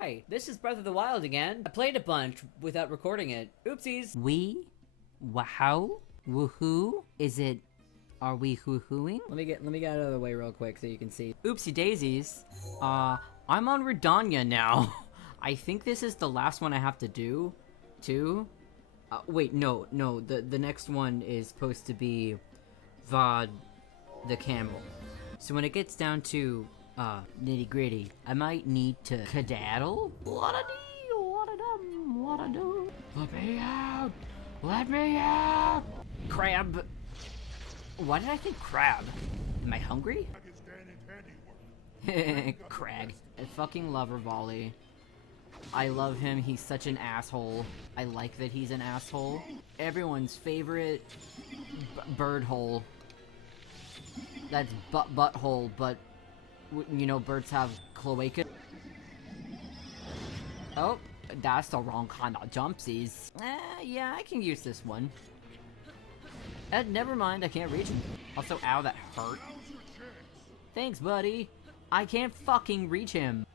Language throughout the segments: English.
hi, this is Breath of the Wild again. I played a bunch without recording it. Oopsies. Wow? Woohoo? Are we hoo-hooing? Let me get out of the way real quick so you can see. Oopsie daisies. I'm on Redania now. I think this is the last one I have to do, too. Wait, no, the next one is supposed to be Vod the camel. So when it gets down to, nitty-gritty, I might need to cadaddle? What-a-dee, what-a-dum, what-a-do. Let me out! Let me out! Crab. Why did I think crab? Am I hungry? Crag. I fucking love Rivali. I love him, he's such an asshole. I like that he's an asshole. Everyone's favorite bird hole. That's butthole, but you know birds have cloaca. Oh, that's the wrong kind of jumpsies. Yeah, I can use this one. Never mind, I can't reach him. Also, ow, that hurt. Thanks, buddy. I can't fucking reach him.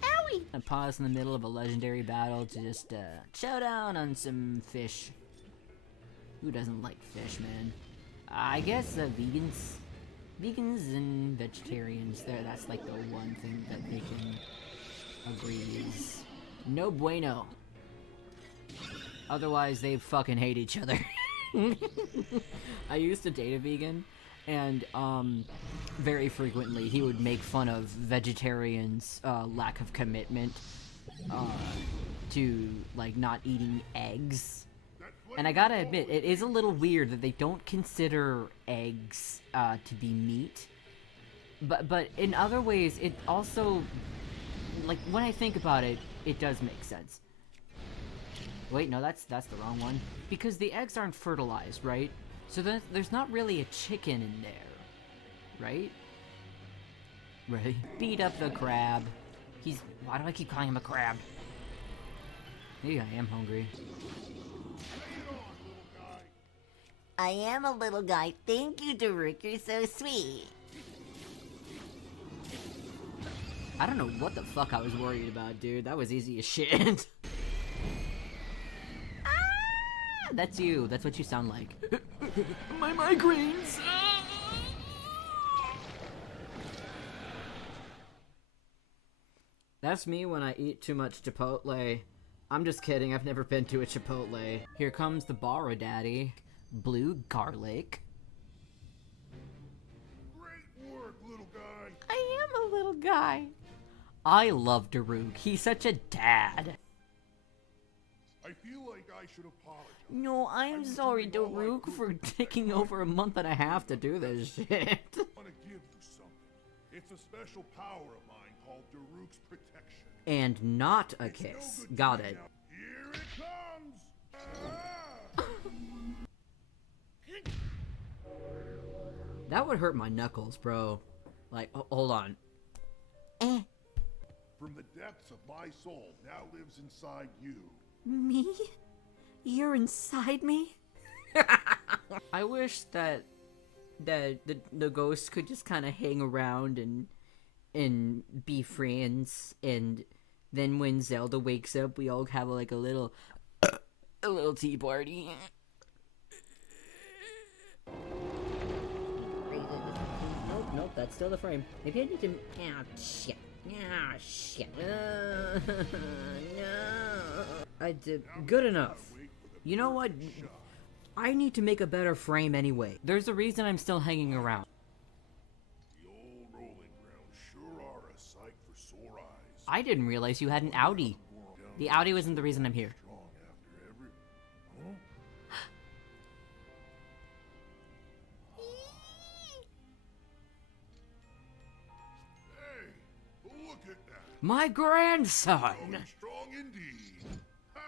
Owie! I pause in the middle of a legendary battle to just, chow down on some fish. Who doesn't like fish, man? I guess, vegans. Vegans and vegetarians, that's like the one thing that they can agree is no bueno. Otherwise, they fucking hate each other. I used to date a vegan, and very frequently he would make fun of vegetarians' lack of commitment to like not eating eggs. And I gotta admit, it is a little weird that they don't consider eggs to be meat. But in other ways, it also, like, when I think about it, it does make sense. Wait, no, that's the wrong one. Because the eggs aren't fertilized, right? So there's not really a chicken in there, right? Right? Beat up the crab. Why do I keep calling him a crab? Maybe I am hungry. I am a little guy. Thank you, Daruk. You're so sweet. I don't know what the fuck I was worried about, dude. That was easy as shit. That's you. That's what you sound like. My migraines! That's me when I eat too much Chipotle. I'm just kidding, I've never been to a Chipotle. Here comes the Borrow Daddy. Blue garlic. Great work, little guy. I am a little guy. I love Daruk. He's such a dad. I feel like I should apologize. No, I'm sorry, Daruk, for taking over a month and a half to do this shit. I want to give you something. It's a special power of mine called Daruk's protection. And not a kiss. Got it. Here it comes. That would hurt my knuckles, bro. Like, hold on. From the depths of my soul now lives inside you. Me? You're inside me? I wish that the ghosts could just kind of hang around and be friends, and then when Zelda wakes up, we all have like a little tea party. Nope, that's still the frame. Maybe I need to. Oh shit! Oh shit! No. I did good enough. You know what? I need to make a better frame anyway. There's a reason I'm still hanging around. The old rolling grounds sure are a sight for sore eyes. I didn't realize you had an Audi. The Audi wasn't the reason I'm here. Strong after every. Huh? Hey, look at that. My grandson! Growing strong indeed. Ha!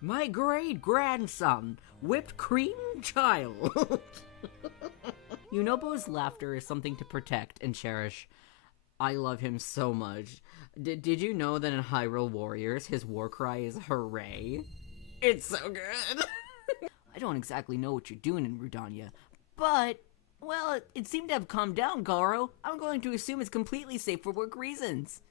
My great-grandson! Whipped cream child! Yunobo's laughter is something to protect and cherish. I love him so much. Did you know that in Hyrule Warriors, his war cry is hooray? It's so good! I don't exactly know what you're doing in Rudania, but, well, it seemed to have calmed down, Garo. I'm going to assume it's completely safe for work reasons.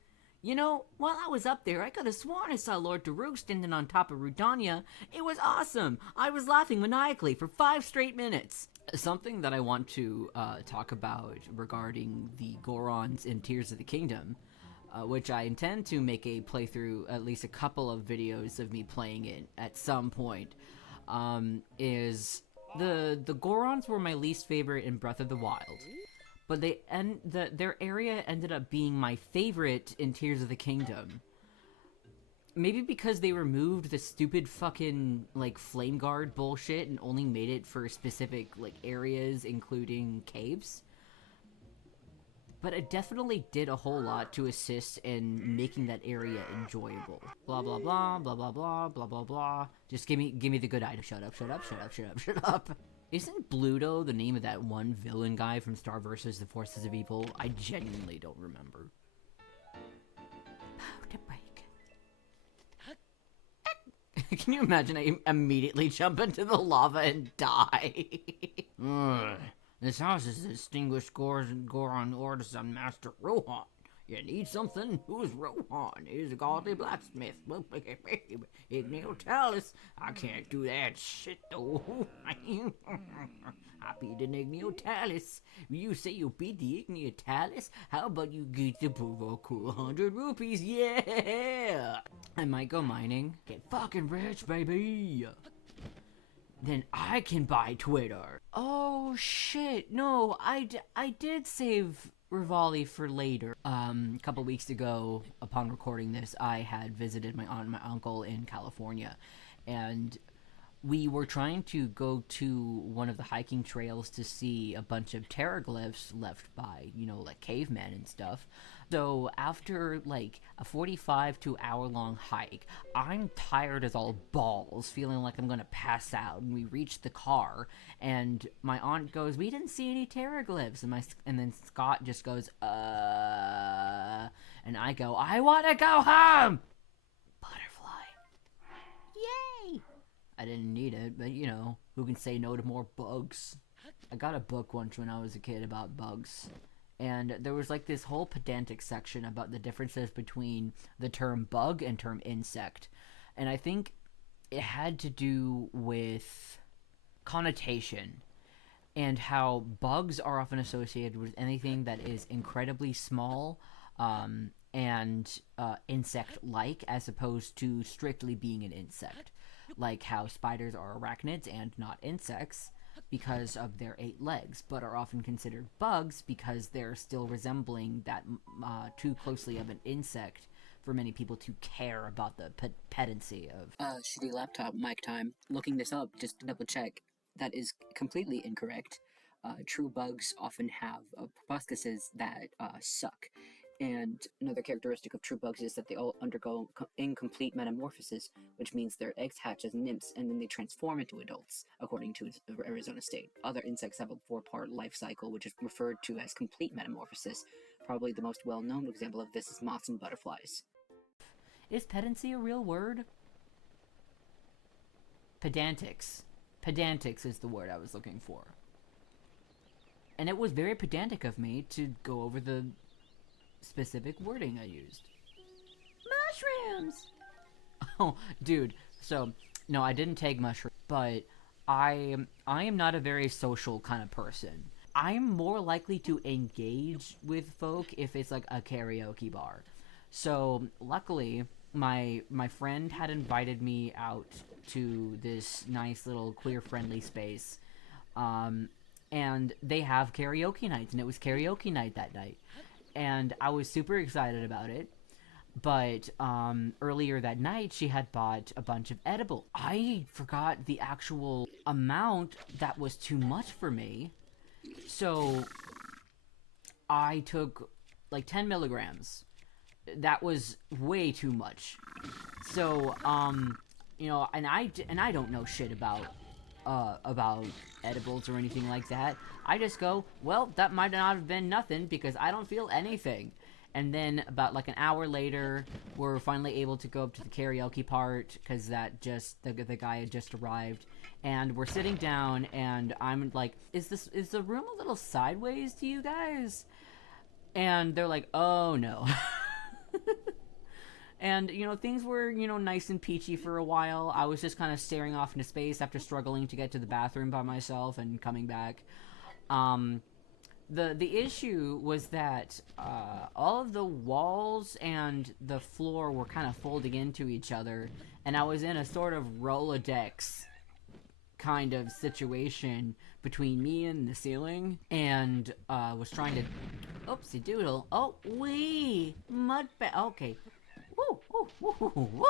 You know, while I was up there, I could have sworn I saw Lord Daruk standing on top of Rudania. It was awesome! I was laughing maniacally for 5 straight minutes. Something that I want to talk about regarding the Gorons in Tears of the Kingdom, which I intend to make a playthrough, at least a couple of videos of me playing it at some point, is the Gorons were my least favorite in Breath of the Wild. But their area ended up being my favorite in Tears of the Kingdom. Maybe because they removed the stupid fucking, like, flame guard bullshit and only made it for specific, like, areas, including caves. But it definitely did a whole lot to assist in making that area enjoyable. Blah blah blah, blah blah blah, blah blah blah. Just give me the good item. Shut up, shut up, shut up, shut up, shut up. Isn't Bluto the name of that one villain guy from Star vs. The Forces of Evil? I genuinely don't remember. Powder break. Can you imagine I immediately jump into the lava and die? This house is the distinguished Goron artisan Master Rohan. You need something? Who's Rohan? He's a godly blacksmith. Igneo Talus. I can't do that shit though. I beat an Igneo Talus. You say you beat the Igneo Talus? How about you get the prove a cool 100 rupees? Yeah! I might go mining. Get fucking rich, baby! Then I can buy Twitter. Oh shit, no, I did save Rivali for later. A couple weeks ago, upon recording this, I had visited my aunt and my uncle in California, and we were trying to go to one of the hiking trails to see a bunch of terraglyphs left by, you know, like cavemen and stuff. So after like a 45 to hour long hike, I'm tired as all balls, feeling like I'm gonna pass out. And we reach the car, and my aunt goes, "We didn't see any terraglyphs," and then Scott just goes, and I go, "I wanna go home." Butterfly. Yay! I didn't need it, but you know, who can say no to more bugs? I got a book once when I was a kid about bugs. And there was like this whole pedantic section about the differences between the term bug and term insect. And I think it had to do with connotation and how bugs are often associated with anything that is incredibly small and insect-like, as opposed to strictly being an insect. Like how spiders are arachnids and not insects because of their 8 legs, but are often considered bugs because they're still resembling that too closely of an insect for many people to care about the pedancy of. Shitty laptop mic time. Looking this up just to double check. That is completely incorrect. True bugs often have proboscises that suck. And another characteristic of true bugs is that they all undergo incomplete metamorphosis, which means their eggs hatch as nymphs and then they transform into adults, according to Arizona State. Other insects have a 4-part life cycle, which is referred to as complete metamorphosis. Probably the most well-known example of this is moths and butterflies. Is pedancy a real word? Pedantics. Pedantics is the word I was looking for. And it was very pedantic of me to go over the specific wording I used. Mushrooms! Oh, dude, so, no, I didn't take mushrooms, but I am not a very social kind of person. I'm more likely to engage with folk if it's like a karaoke bar. So, luckily, my friend had invited me out to this nice little queer-friendly space, and they have karaoke nights, and it was karaoke night that night. And I was super excited about it, but earlier that night she had bought a bunch of edibles. I forgot the actual amount that was too much for me, so I took like 10 milligrams. That was way too much. So you know, and I don't know shit about edibles or anything like that. I just go, well, that might not have been nothing because I don't feel anything. And then about like an hour later, we're finally able to go up to the karaoke part because that just the guy had just arrived, and we're sitting down, and I'm like, is the room a little sideways to you guys? And they're like, oh no. And, you know, things were, you know, nice and peachy for a while. I was just kind of staring off into space after struggling to get to the bathroom by myself and coming back. The issue was that all of the walls and the floor were kind of folding into each other, and I was in a sort of Rolodex kind of situation between me and the ceiling, and was trying to... Oopsie doodle. Oh, wee! Okay. Woo, woo, woo, woo, woo, woo,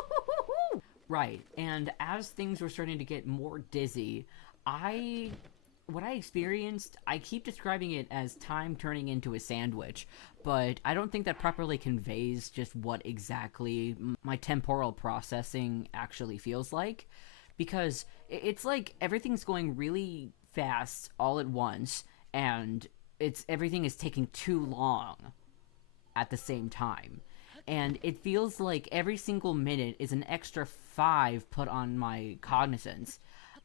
woo. Right, and as things were starting to get more dizzy, what I experienced, I keep describing it as time turning into a sandwich, but I don't think that properly conveys just what exactly my temporal processing actually feels like, because it's like everything's going really fast all at once, and everything is taking too long at the same time. And it feels like every single minute is an extra 5 put on my cognizance.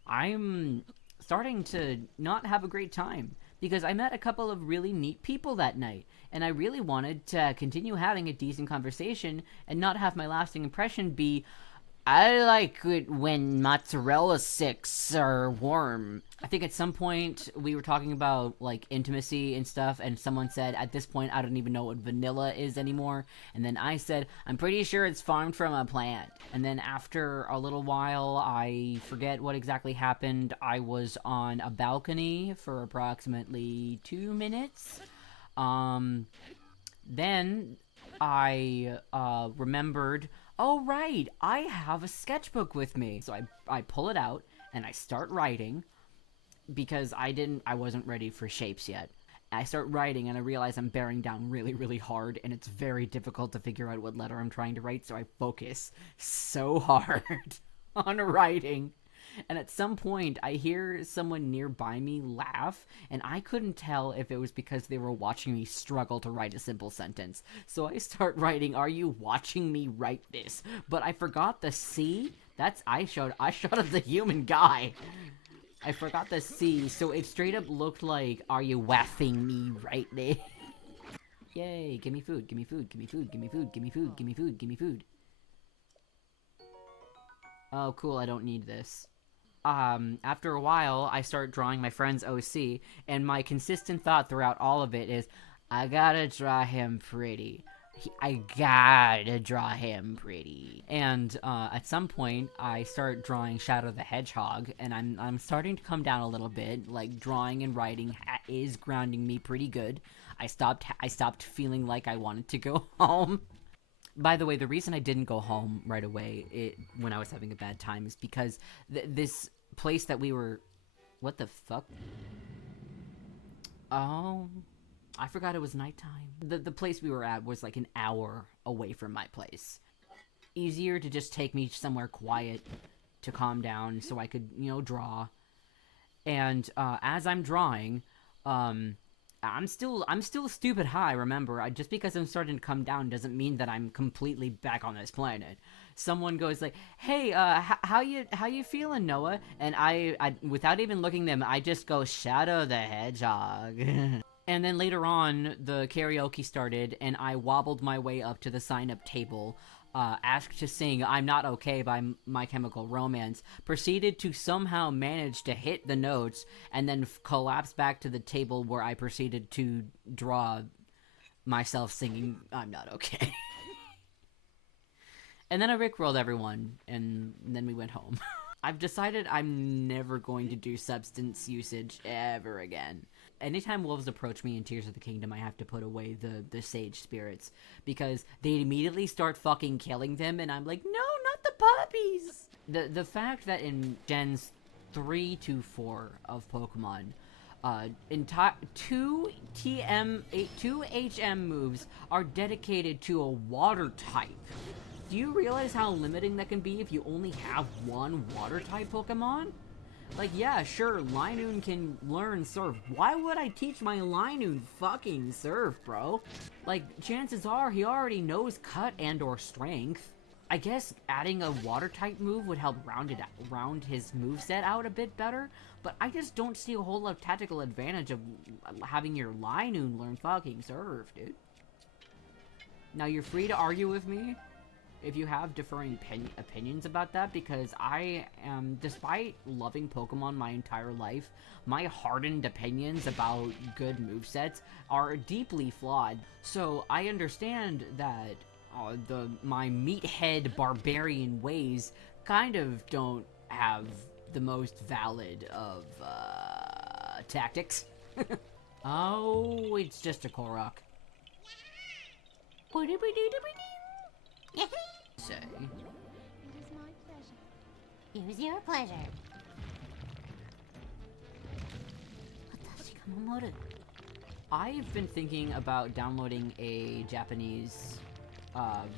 I'm starting to not have a great time, because I met a couple of really neat people that night, and I really wanted to continue having a decent conversation and not have my lasting impression be, I like it when mozzarella sticks are warm. I think at some point we were talking about, like, intimacy and stuff, and someone said, at this point, I don't even know what vanilla is anymore. And then I said, I'm pretty sure it's farmed from a plant. And then after a little while, I forget what exactly happened. I was on a balcony for approximately 2 minutes. Then I remembered, oh right, I have a sketchbook with me. So I pull it out and I start writing, because I wasn't ready for shapes yet. I start writing and I realize I'm bearing down really, really hard, and it's very difficult to figure out what letter I'm trying to write, so I focus so hard on writing. And at some point, I hear someone nearby me laugh, and I couldn't tell if it was because they were watching me struggle to write a simple sentence. So I start writing, "Are you watching me write this?" But I forgot the C. That's I shot of the human guy. I forgot the C, so it straight up looked like, "Are you waffing me right there?" Yay, give me food, give me food, give me food, give me food, give me food, give me food, give me food. Oh, cool, I don't need this. After a while, I start drawing my friend's OC, and my consistent thought throughout all of it is, I gotta draw him pretty. I gotta draw him pretty. And at some point, I start drawing Shadow the Hedgehog, and I'm starting to come down a little bit. Like, drawing and writing is grounding me pretty good. I stopped feeling like I wanted to go home. By the way, the reason I didn't go home right away when I was having a bad time is because this place that we were... What the fuck? Oh... I forgot it was nighttime. The place we were at was like an hour away from my place. Easier to just take me somewhere quiet to calm down so I could, you know, draw. And as I'm drawing, I'm still stupid high, remember. Just because I'm starting to come down doesn't mean that I'm completely back on this planet. Someone goes like, "Hey, how you feeling, Noah?" And I without even looking them, I just go, "Shadow the Hedgehog." And then later on, the karaoke started, and I wobbled my way up to the sign-up table, asked to sing I'm Not Okay by My Chemical Romance, proceeded to somehow manage to hit the notes, and then collapsed back to the table where I proceeded to draw myself singing I'm Not Okay. And then I rickrolled everyone, and then we went home. I've decided I'm never going to do substance usage ever again. Anytime wolves approach me in Tears of the Kingdom, I have to put away the sage spirits, because they immediately start fucking killing them, and I'm like, no, not the puppies! The fact that in Gens 3 to 4 of Pokemon, two HM moves are dedicated to a water type. Do you realize how limiting that can be if you only have one water type Pokemon? Like, yeah, sure, Linoon can learn Surf. Why would I teach my Linoon fucking Surf, bro? Like, chances are he already knows Cut and or Strength. I guess adding a water type move would help round his moveset out a bit better, but I just don't see a whole lot of tactical advantage of having your Linoon learn fucking Surf, dude. Now, you're free to argue with me, if you have differing opinions about that, because I am, despite loving Pokemon my entire life, my hardened opinions about good movesets are deeply flawed. So I understand that my meathead barbarian ways kind of don't have the most valid of tactics. Oh, it's just a Korok. Say. It is my pleasure. It was your pleasure. Watashi I've been thinking about downloading a Japanese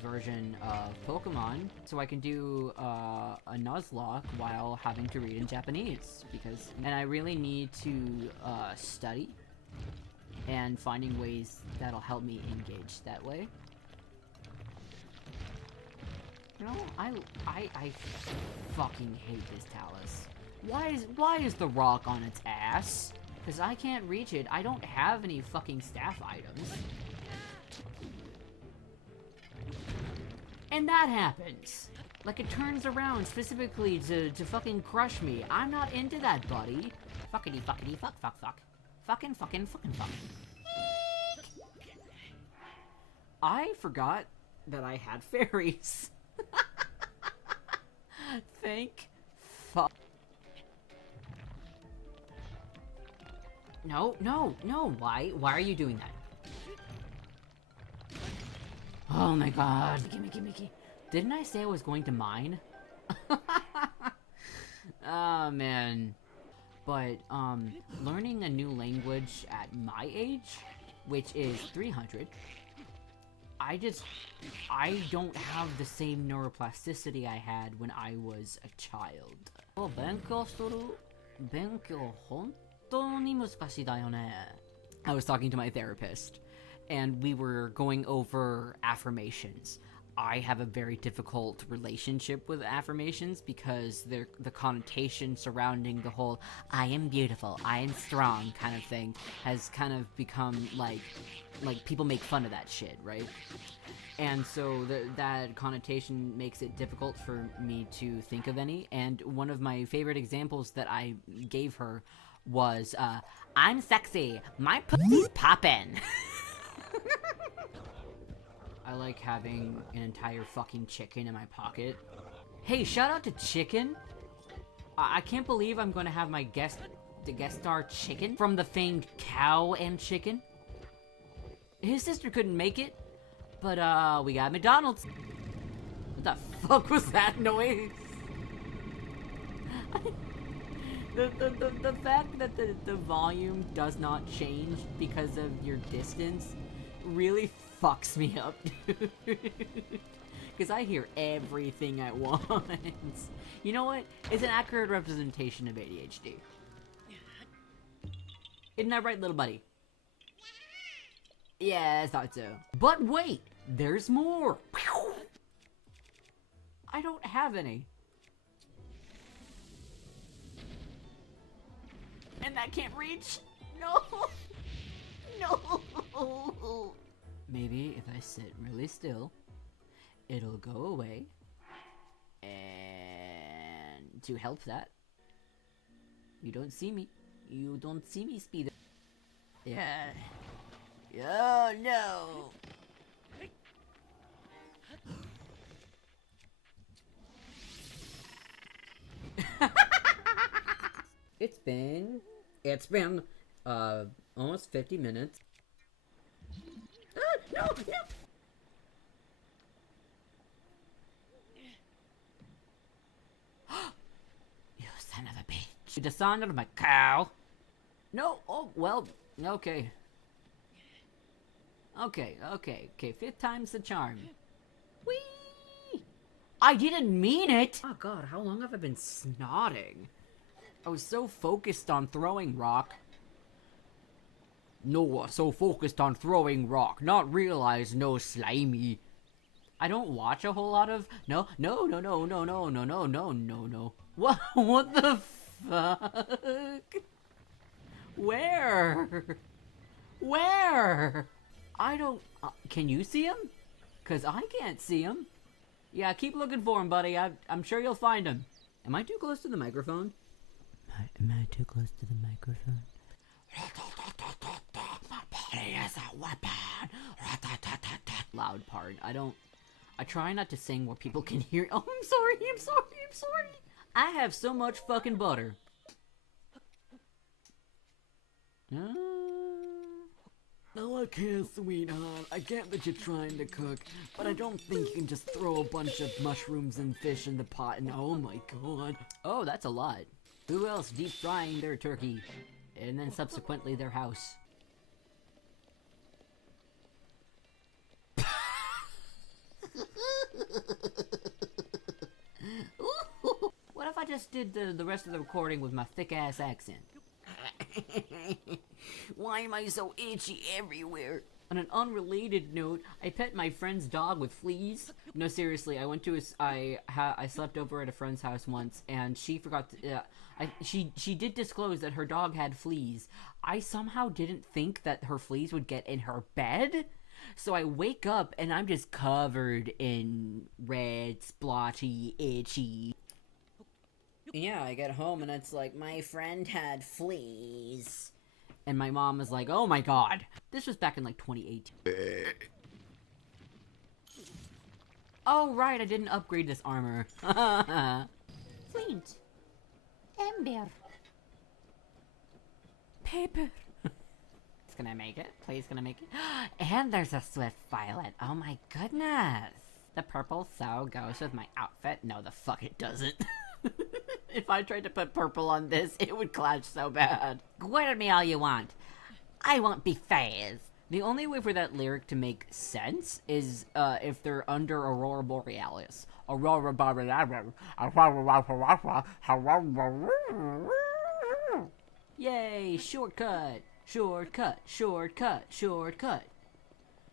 version of Pokemon so I can do a Nuzlocke while having to read in Japanese, and I really need to study and finding ways that'll help me engage that way. You know, I fucking hate this Talus. Why is the rock on its ass? Because I can't reach it. I don't have any fucking staff items. And that happens. Like, it turns around specifically to fucking crush me. I'm not into that, buddy. Fuckity fuckity fuck fuck fuck. Fucking fuck. I forgot that I had fairies. Thank fuck. No. Why are you doing that? Oh my god. Gimme. Didn't I say I was going to mine? Oh man. But, learning a new language at my age, which is 300, I don't have the same neuroplasticity I had when I was a child. Oh, I was talking to my therapist, and we were going over affirmations. I have a very difficult relationship with affirmations because the connotation surrounding the whole "I am beautiful, I am strong" kind of thing has kind of become like people make fun of that shit, right? And so that connotation makes it difficult for me to think of any. And one of my favorite examples that I gave her was, "I'm sexy, my pussy's poppin'." I like having an entire fucking chicken in my pocket. Hey, shout out to Chicken. I can't believe I'm gonna have the guest star Chicken from the famed Cow and Chicken. His sister couldn't make it, but we got McDonald's. What the fuck was that noise? The fact that the volume does not change because of your distance really fucks me up, dude. Because I hear everything at once. You know what? It's an accurate representation of ADHD. Isn't that right, little buddy? Yeah, I thought so. But wait! There's more! I don't have any. And that can't reach? No! No! Maybe if I sit really still, it'll go away. And to help that, you don't see me. You don't see me speed. Yeah. Oh no! It's been almost 50 minutes. No! You son of a bitch. The son of my cow. No, oh, well, okay. Okay, fifth time's the charm. Whee! I didn't mean it! Oh god, how long have I been snotting? I was so focused on throwing rock. No, so focused on throwing rock, not realize no slimy. I don't watch a whole lot of no. What the fuck? Where? I don't. Can you see him? 'Cause I can't see him. Yeah, keep looking for him, buddy. I'm sure you'll find him. Am I too close to the microphone? Am I too close to the microphone? My body is a weapon. Loud part. I try not to sing where people can hear. Oh, I'm sorry. I have so much fucking butter. No, I can't, sweetheart. I get that you're trying to cook, but I don't think you can just throw a bunch of mushrooms and fish in the pot and oh my god. Oh, that's a lot. Who else deep frying their turkey? And then subsequently their house. What if I just did the rest of the recording with my thick-ass accent? Why am I so itchy everywhere? On an unrelated note, I pet my friend's dog with fleas. No, seriously, I went to I slept over at a friend's house once, and she forgot to, she did disclose that her dog had fleas. I somehow didn't think that her fleas would get in her bed, so I wake up and I'm just covered in red, splotchy, itchy. Yeah, I get home and it's like, my friend had fleas. And my mom was like, oh my god. This was back in like 2018. Oh right, I didn't upgrade this armor. Flint. Ember. Paper. It's gonna make it. Please gonna make it. And there's a swift violet. Oh my goodness. The purple so goes with my outfit. No, the fuck it doesn't. If I tried to put purple on this, it would clash so bad. Glare at me all you want. I won't be phased. The only way for that lyric to make sense is if they're under Aurora Borealis. Aurora Borealis. Yay, shortcut. Shortcut, shortcut, shortcut.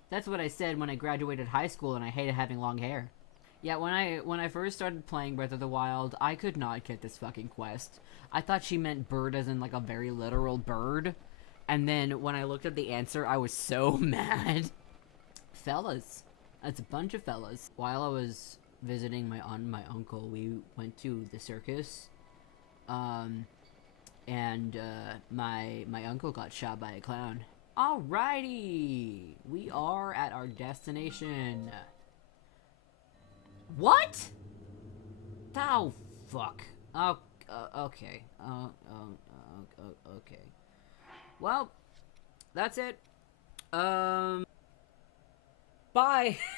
That's what I said when I graduated high school and I hated having long hair. Yeah, when I first started playing Breath of the Wild, I could not get this fucking quest. I thought she meant bird as in like a very literal bird. And then when I looked at the answer, I was so mad. Fellas. That's a bunch of fellas. While I was visiting my aunt and my uncle, we went to the circus. And my uncle got shot by a clown. Alrighty! We are at our destination. What? Oh, fuck. Oh, okay. Okay. Well, that's it. Bye!